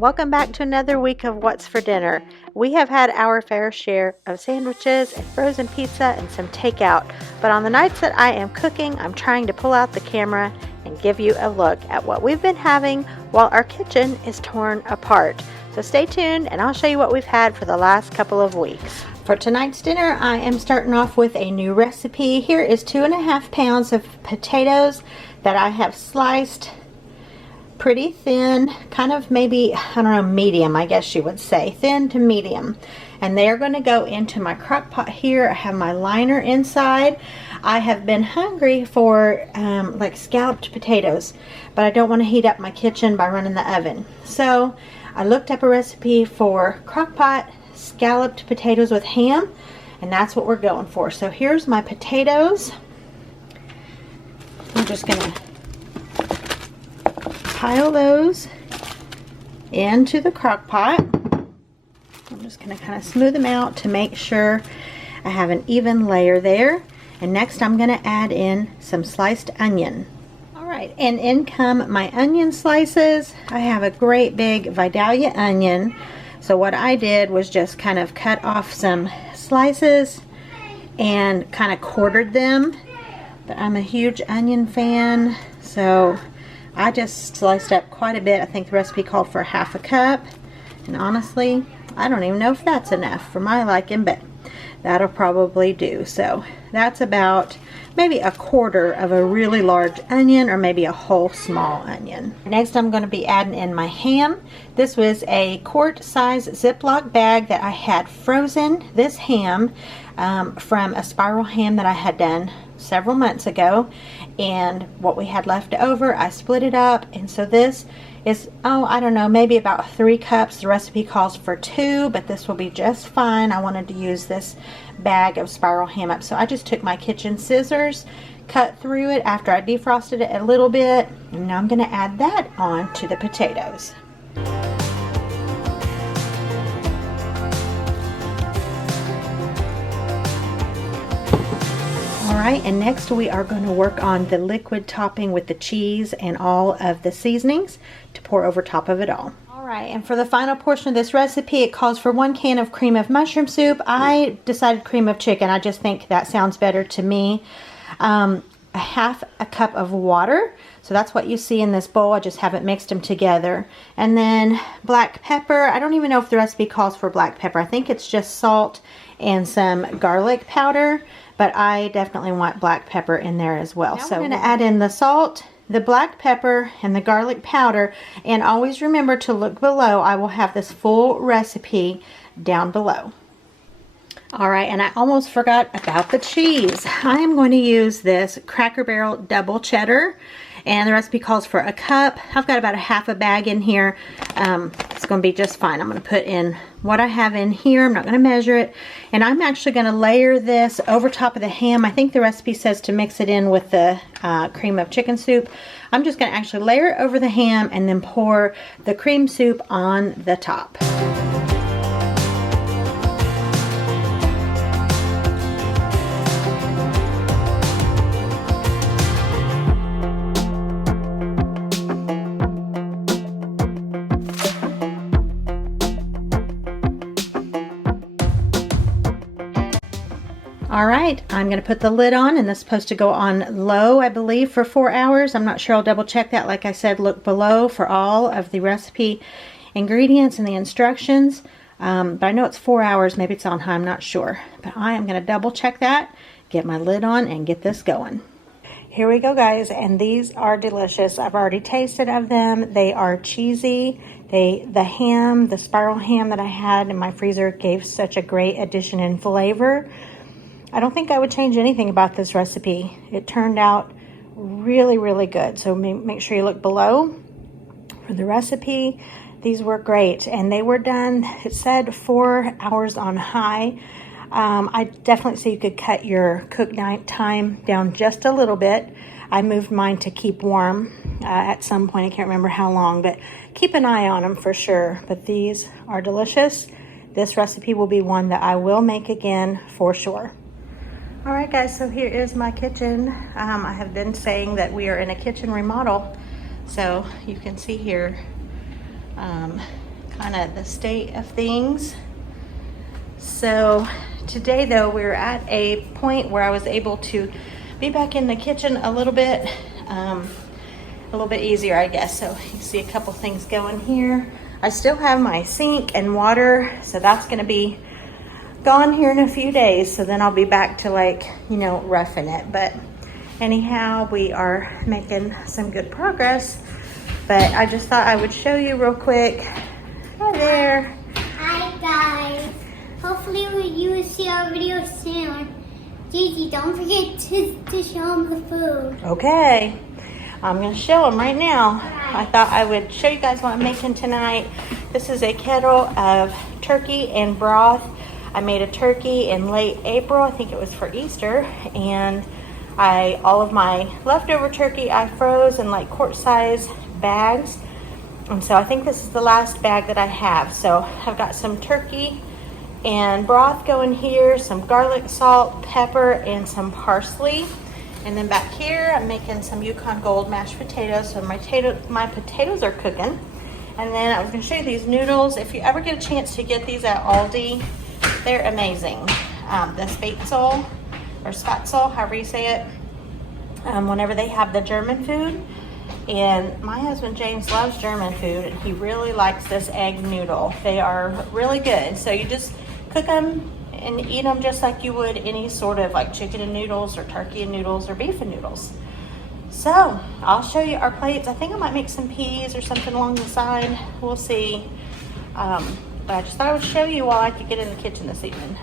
and welcome back to another week of What's for Dinner. We have had our fair share of sandwiches and frozen pizza and some takeout, but on the nights that I am cooking, I'm trying to pull out the camera and give you a look at what we've been having while our kitchen is torn apart. So stay tuned and I'll show you what we've had for the last couple of weeks. For tonight's dinner, I am starting off with a new recipe. Here is 2.5 pounds of potatoes that I have sliced pretty thin, kind of maybe, I don't know, medium, I guess you would say, thin to medium. And they are going to go into my crock pot here. I have my liner inside. I have been hungry for like scalloped potatoes, but I don't want to heat up my kitchen by running the oven. So I looked up a recipe for crock pot scalloped potatoes with ham, and that's what we're going for. So here's my potatoes. I'm just going to pile those into the crock pot. I'm just going to kind of smooth them out to make sure I have an even layer there. And next I'm going to add in some sliced onion. Alright, and in come my onion slices. I have a great big Vidalia onion. So what I did was just kind of cut off some slices and kind of quartered them. But I'm a huge onion fan, so I just sliced up quite a bit. I think the recipe called for ½ a cup. And honestly, I don't even know if that's enough for my liking, but that'll probably do. So that's about maybe 1/4 of a really large onion, or maybe a whole small onion. Next I'm going to be adding in my ham. This was a quart size Ziploc bag that I had frozen. This ham from a spiral ham that I had done several months ago, and what we had left over, I split it up, and so this is, oh, I don't know, maybe about 3 cups. The recipe calls for 2, but this will be just fine. I wanted to use this bag of spiral ham up, so I just took my kitchen scissors, cut through it after I defrosted it a little bit, and now I'm going to add that on to the potatoes. Alright, and next we are going to work on the liquid topping with the cheese and all of the seasonings to pour over top of it all. Alright, and for the final portion of this recipe, it calls for 1 can of cream of mushroom soup. I decided cream of chicken. I just think that sounds better to me. ½ a cup of water. So that's what you see in this bowl. I just haven't mixed them together. And then black pepper. I don't even know if the recipe calls for black pepper. I think it's just salt and some garlic powder. But I definitely want black pepper in there as well. Now so I'm going to add in the salt, the black pepper, and the garlic powder. And always remember to look below. I will have this full recipe down below. Alright, and I almost forgot about the cheese. I am going to use this Cracker Barrel double cheddar, and the recipe calls for 1 cup. I've got about ½ a bag in here. It's going to be just fine. I'm going to put in what I have in here. I'm not going to measure it. And I'm actually going to layer this over top of the ham. I think the recipe says to mix it in with the cream of chicken soup. I'm just going to actually layer it over the ham and then pour the cream soup on the top. Alright, I'm going to put the lid on, and this is supposed to go on low, I believe, for 4 hours. I'm not sure. I'll double check that. Like I said, look below for all of the recipe ingredients and the instructions. But I know it's 4 hours. Maybe it's on high. I'm not sure. But I am going to double check that, get my lid on, and get this going. Here we go, guys, and these are delicious. I've already tasted of them. They are cheesy. The ham, the spiral ham that I had in my freezer gave such a great addition in flavor. I don't think I would change anything about this recipe. It turned out really, really good. So make sure you look below for the recipe. These were great, and they were done, it said 4 hours on high. I definitely say you could cut your cook time down just a little bit. I moved mine to keep warm at some point. I can't remember how long, but keep an eye on them for sure. But these are delicious. This recipe will be one that I will make again for sure. Alright guys, so here is my kitchen. I have been saying that we are in a kitchen remodel. So you can see here, kind of the state of things. So today though, we're at a point where I was able to be back in the kitchen a little bit easier, I guess. So you see a couple things going here. I still have my sink and water, so that's gonna be gone here in a few days. So then I'll be back to, like, you know, roughing it. But anyhow, we are making some good progress. But I just thought I would show you real quick. Hi there. Hi guys. Hopefully you will see our video soon. Gigi, don't forget to show them the food. Okay. I'm going to show them right now. I thought I would show you guys what I'm making tonight. This is a kettle of turkey and broth. I made a turkey in late April. I think it was for Easter. And all of my leftover turkey I froze in like quart-size bags. And so I think this is the last bag that I have. So I've got some turkey and broth going here, some garlic, salt, pepper, and some parsley. And then back here, I'm making some Yukon Gold mashed potatoes. So my potatoes are cooking. And then I was gonna show you these noodles. If you ever get a chance to get these at Aldi, they're amazing. The Spätzle, or Spätzle, however you say it, whenever they have the German food. And my husband James loves German food, and he really likes this egg noodle. They are really good. So you just cook them and eat them just like you would any sort of like chicken and noodles or turkey and noodles or beef and noodles. So I'll show you our plates. I think I might make some peas or something along the side. We'll see. But I just thought I would show you while I could get in the kitchen this evening.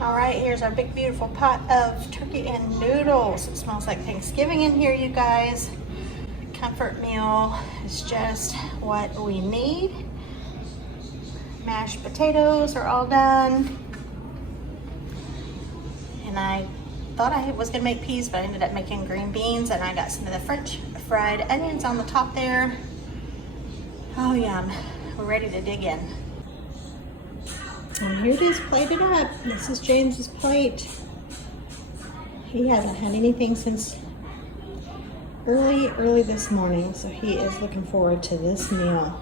All right, here's our big beautiful pot of turkey and noodles. It smells like Thanksgiving in here, you guys. Comfort meal is just what we need. Mashed potatoes are all done. And I thought I was gonna make peas, but I ended up making green beans, and I got some of the French fried onions on the top there. Oh yum, we're ready to dig in. And here it is, plated up. This is James's plate. He hasn't had anything since early this morning, so he is looking forward to this meal.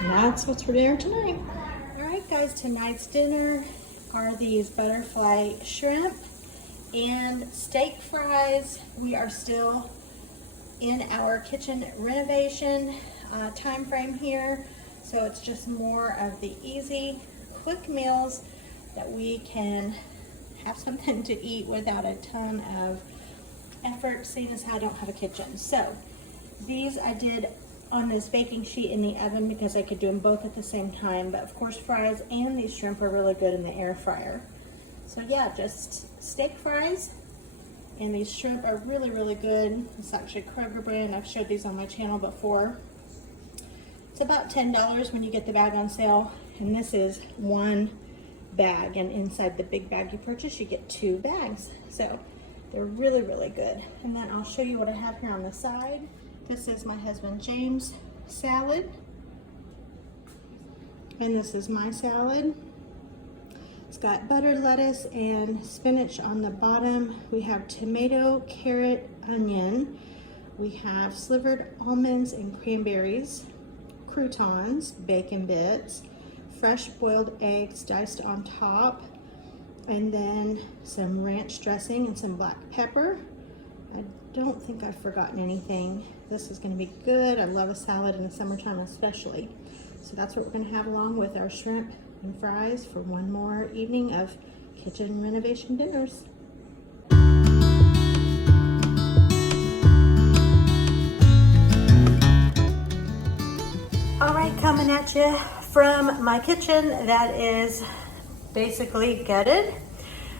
And that's what's for dinner tonight. All right, guys, tonight's dinner are these butterfly shrimp and steak fries. We are still in our kitchen renovation time frame here. So it's just more of the easy, quick meals that we can have something to eat without a ton of effort, seeing as how I don't have a kitchen. So these I did on this baking sheet in the oven because I could do them both at the same time. But of course, fries and these shrimp are really good in the air fryer. So yeah, just steak fries. And these shrimp are really, really good. It's actually Kroger brand. I've showed these on my channel before. It's about $10 when you get the bag on sale, and this is one bag, and inside the big bag you purchase, you get 2 bags. So they're really, really good. And then I'll show you what I have here on the side. This is my husband James' salad, and this is my salad. It's got buttered lettuce and spinach on the bottom. We have tomato, carrot, onion. We have slivered almonds and cranberries, croutons, bacon bits, fresh boiled eggs diced on top, and then some ranch dressing and some black pepper. I don't think I've forgotten anything. This is going to be good. I love a salad in the summertime especially. So that's what we're going to have along with our shrimp and fries for one more evening of kitchen renovation dinners. All right, coming at you from my kitchen that is basically gutted.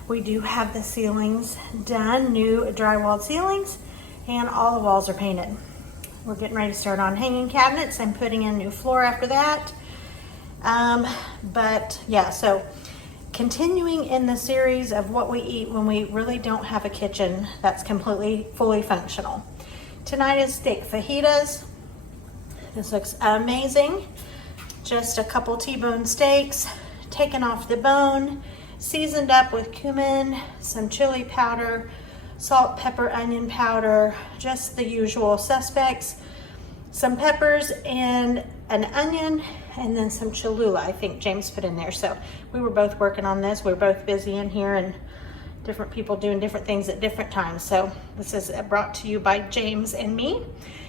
We do have the ceilings done, new drywall ceilings, and all the walls are painted. We're getting ready to start on hanging cabinets and putting in new floor after that. But yeah, so continuing in the series of what we eat when we really don't have a kitchen that's completely fully functional. Tonight is steak fajitas. This looks amazing. Just a couple T-bone steaks, taken off the bone, seasoned up with cumin, some chili powder, salt, pepper, onion powder, just the usual suspects. some peppers and an onion, and then some Cholula I think James put in there. So we were both working on this. We were both busy in here and different people doing different things at different times. So this is brought to you by James and me.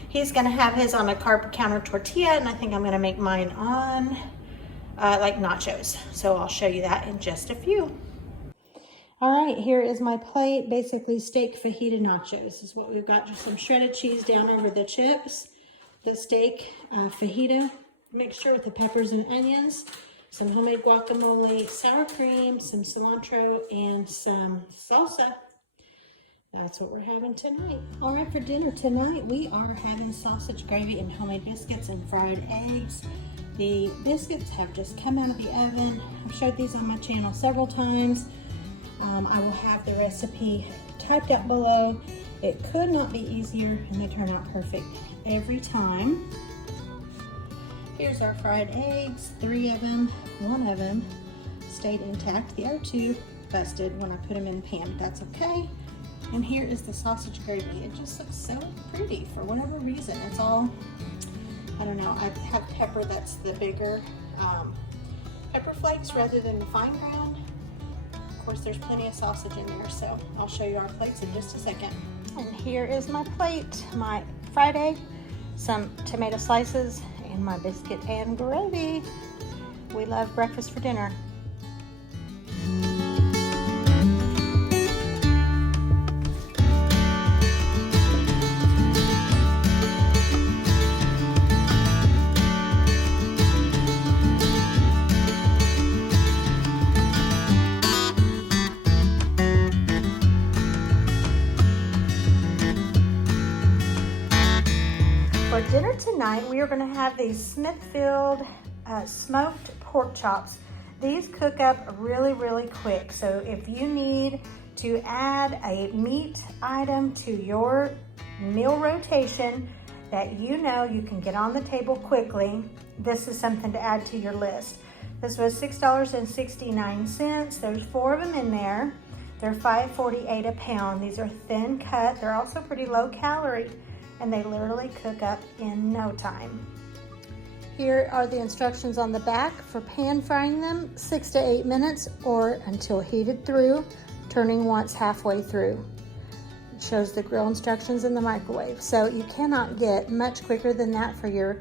He's gonna have his on a carb counter tortilla, and I think I'm gonna make mine on like nachos. So I'll show you that in just a few. All right, here is my plate. Basically steak fajita nachos is what we've got. Just some shredded cheese down over the chips, the steak fajita mixture with the peppers and onions, some homemade guacamole, sour cream, some cilantro, and some salsa. That's what we're having tonight. All right, for dinner tonight, we are having sausage gravy and homemade biscuits and fried eggs. The biscuits have just come out of the oven. I've showed these on my channel several times. I will have the recipe typed up below. It could not be easier, and they turn out perfect every time. Here's our fried eggs, 3 of them. 1 of them stayed intact. The other 2 busted when I put them in the pan, but that's okay. And here is the sausage gravy. It just looks so pretty for whatever reason. It's all, I don't know, I have pepper that's the bigger pepper flakes rather than the fine ground. Of course, there's plenty of sausage in there, so I'll show you our plates in just a second. And here is my plate, my fried egg, some tomato slices, and my biscuit and gravy. We love breakfast for dinner. For dinner tonight, we are going to have these Smithfield smoked pork chops. These cook up really, really quick. So if you need to add a meat item to your meal rotation that you know you can get on the table quickly, this is something to add to your list. This was $6.69. There's 4 of them in there. They're $5.48 a pound. These are thin cut. They're also pretty low calorie, and they literally cook up in no time. Here are the instructions on the back for pan frying them, 6 to 8 minutes or until heated through, turning once halfway through. It shows the grill instructions in the microwave. So you cannot get much quicker than that for your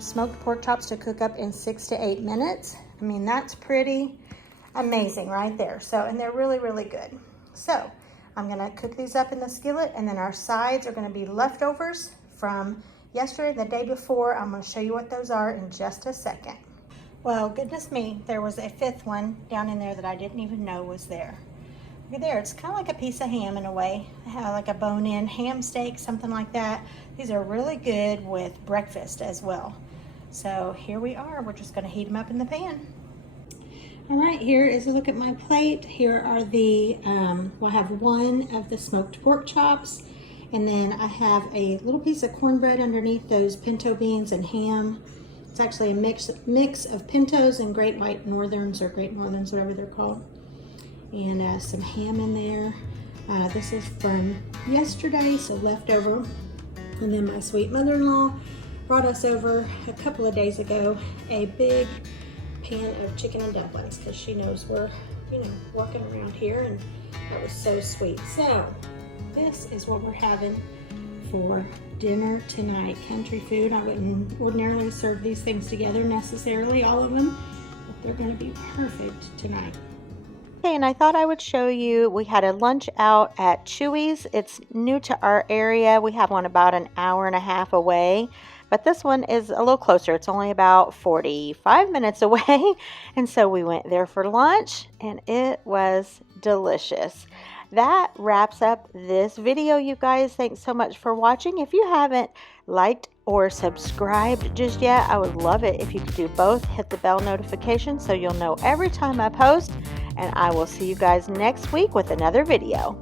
smoked pork chops to cook up in 6 to 8 minutes. I mean, that's pretty amazing right there. So, and they're really, really good. So I'm gonna cook these up in the skillet, and then our sides are gonna be leftovers from yesterday, the day before. I'm gonna show you what those are in just a second. Well, goodness me, there was a 5th one down in there that I didn't even know was there. Look at there, it's kind of like a piece of ham in a way. I have like a bone-in ham steak, something like that. These are really good with breakfast as well. So here we are, we're just gonna heat them up in the pan. All right, here is a look at my plate. Here are the, well, I have 1 of the smoked pork chops, and then I have a little piece of cornbread underneath those pinto beans and ham. It's actually a mix of pintos and great white northerns, or great northerns, whatever they're called. And some ham in there. This is from yesterday, so leftover. And then my sweet mother-in-law brought us over a couple of days ago a big pan of chicken and dumplings, because she knows we're, you know, walking around here, and that was so sweet. So this is what we're having for dinner tonight. Country food. I wouldn't ordinarily serve these things together necessarily, all of them, but they're going to be perfect tonight. Okay, and I thought I would show you, we had a lunch out at Chewy's. It's new to our area. We have one about an hour and a half away, but this one is a little closer. It's only about 45 minutes away, and so we went there for lunch, and it was delicious. That wraps up this video, you guys. Thanks so much for watching. If you haven't liked or subscribed just yet, I would love it if you could do both. Hit the bell notification so you'll know every time I post, and I will see you guys next week with another video.